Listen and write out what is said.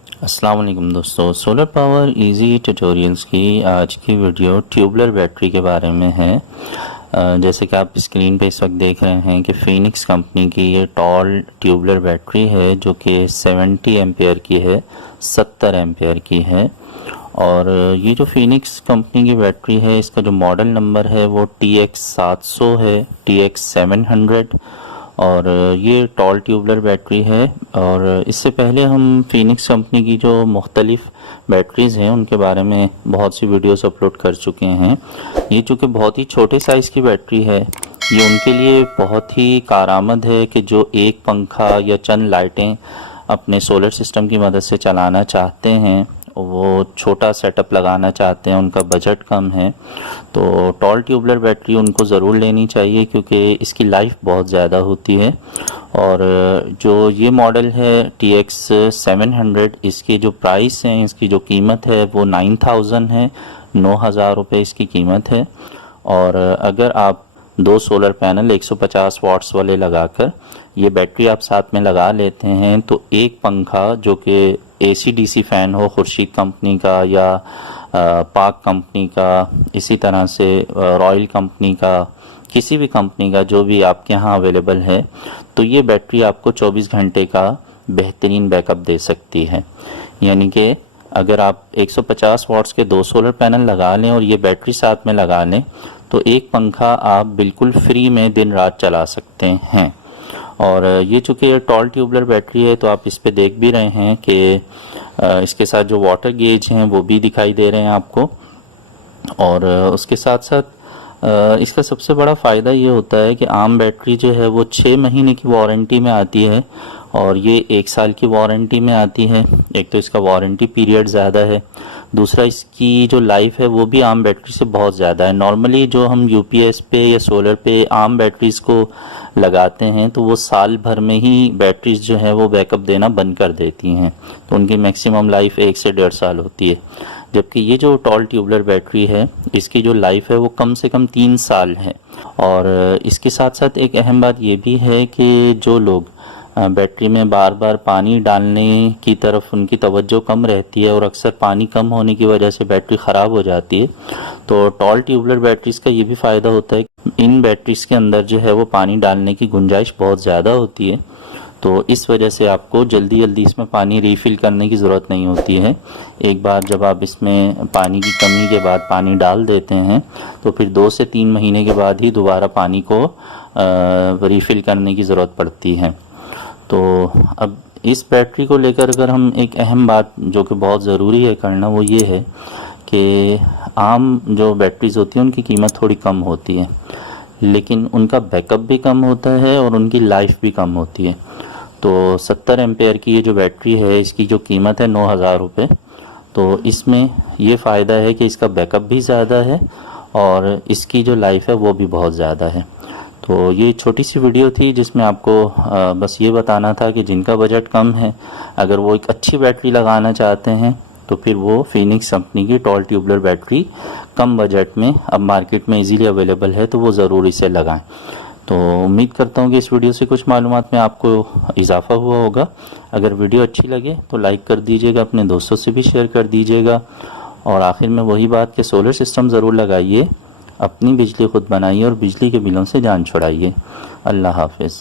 अस्सलाम वालेकुम दोस्तों, सोलर पावर इजी ट्यूटोरियल्स की आज की वीडियो ट्यूबलर बैटरी के बारे में है। जैसे कि आप स्क्रीन पे इस वक्त देख रहे हैं कि फिनिक्स कंपनी की ये टॉल ट्यूबलर बैटरी है जो कि 70 एम्पेयर की है, 70 एम्पेयर की है। और ये जो फिनिक्स कंपनी की बैटरी है इसका जो मॉडल नंबर है वो TX700 है, TX700। और ये टॉल ट्यूबलर बैटरी है। और इससे पहले हम फिनिक्स कंपनी की जो मुख्तलिफ़ बैटरीज़ हैं उनके बारे में बहुत सी वीडियोस अपलोड कर चुके हैं। ये चूँकि बहुत ही छोटे साइज़ की बैटरी है, ये उनके लिए बहुत ही कारआमद है कि जो एक पंखा या चंद लाइटें अपने सोलर सिस्टम की मदद से चलाना चाहते हैं, वो छोटा सेटअप लगाना चाहते हैं, उनका बजट कम है, तो टॉल ट्यूबलर बैटरी उनको ज़रूर लेनी चाहिए क्योंकि इसकी लाइफ बहुत ज़्यादा होती है। और जो ये मॉडल है TX700, इसकी जो प्राइस है, इसकी जो कीमत है वो 9000 है, 9000 रुपये इसकी कीमत है। और अगर आप दो सोलर पैनल 150 वाट्स वाले लगाकर ये बैटरी आप साथ में लगा लेते हैं तो एक पंखा जो कि AC/DC फ़ैन हो, खुर्शीद कंपनी का या पाक कंपनी का, इसी तरह से रॉयल कंपनी का, किसी भी कंपनी का जो भी आपके यहाँ अवेलेबल है, तो ये बैटरी आपको 24 घंटे का बेहतरीन बैकअप दे सकती है। यानी कि अगर आप 150 वाट्स के दो सोलर पैनल लगा लें और ये बैटरी साथ में लगा लें तो एक पंखा आप बिल्कुल फ्री में दिन रात चला सकते हैं। और ये चूँकि ये टॉल ट्यूबलर बैटरी है तो आप इस पे देख भी रहे हैं कि इसके साथ जो वाटर गेज हैं वो भी दिखाई दे रहे हैं आपको। और उसके साथ साथ इसका सबसे बड़ा फ़ायदा ये होता है कि आम बैटरी जो है वो 6 महीने की वारंटी में आती है और ये 1 साल की वारंटी में आती है। एक तो इसका वारंटी पीरियड ज़्यादा है, दूसरा इसकी जो लाइफ है वो भी आम बैटरी से बहुत ज़्यादा है। नॉर्मली जो हम UPS पे या सोलर पे आम बैटरीज़ को लगाते हैं तो वो साल भर में ही बैटरीज जो है वो बैकअप देना बंद कर देती हैं, तो उनकी मैक्सिमम लाइफ 1 से 1.5 साल होती है। जबकि ये जो टॉल ट्यूबलर बैटरी है इसकी जो लाइफ है वो कम से कम 3 साल है। और इसके साथ साथ एक अहम बात ये भी है कि जो लोग बैटरी में बार बार पानी डालने की तरफ उनकी तवज्जो कम रहती है और अक्सर पानी कम होने की वजह से बैटरी ख़राब हो जाती है, तो टॉल ट्यूबलर बैटरीज़ का ये भी फ़ायदा होता है कि इन बैटरीज़ के अंदर जो है वो पानी डालने की गुंजाइश बहुत ज़्यादा होती है, तो इस वजह से आपको जल्दी जल्दी इसमें पानी रीफ़िल करने की ज़रूरत नहीं होती है। एक बार जब आप इसमें पानी की कमी के बाद पानी डाल देते हैं तो फिर 2 से 3 महीने के बाद ही दोबारा पानी को रीफ़िल करने की ज़रूरत पड़ती है। तो अब इस बैटरी को लेकर अगर हम एक अहम बात जो कि बहुत ज़रूरी है करना वो ये है कि आम जो बैटरीज़ होती हैं उनकी कीमत थोड़ी कम होती है, लेकिन उनका बैकअप भी कम होता है और उनकी लाइफ भी कम होती है। तो 70 एम्पेयर की ये जो बैटरी है इसकी जो कीमत है 9000 रुपये, तो इसमें ये फ़ायदा है कि इसका बैकअप भी ज़्यादा है और इसकी जो लाइफ है वो भी बहुत ज़्यादा है। तो ये छोटी सी वीडियो थी जिसमें आपको बस ये बताना था कि जिनका बजट कम है अगर वो एक अच्छी बैटरी लगाना चाहते हैं तो फिर वो फिनिक्स कंपनी की टॉल ट्यूबलर बैटरी कम बजट में अब मार्केट में इजीली अवेलेबल है, तो वो ज़रूर इसे लगाएं। तो उम्मीद करता हूँ कि इस वीडियो से कुछ मालूमात में आपको इजाफ़ा हुआ होगा। अगर वीडियो अच्छी लगे तो लाइक कर दीजिएगा, अपने दोस्तों से भी शेयर कर दीजिएगा। और आखिर में वही बात कि सोलर सिस्टम ज़रूर लगाइए, अपनी बिजली खुद बनाइए और बिजली के बिलों से जान छुड़ाइए। अल्लाह हाफ़िज़।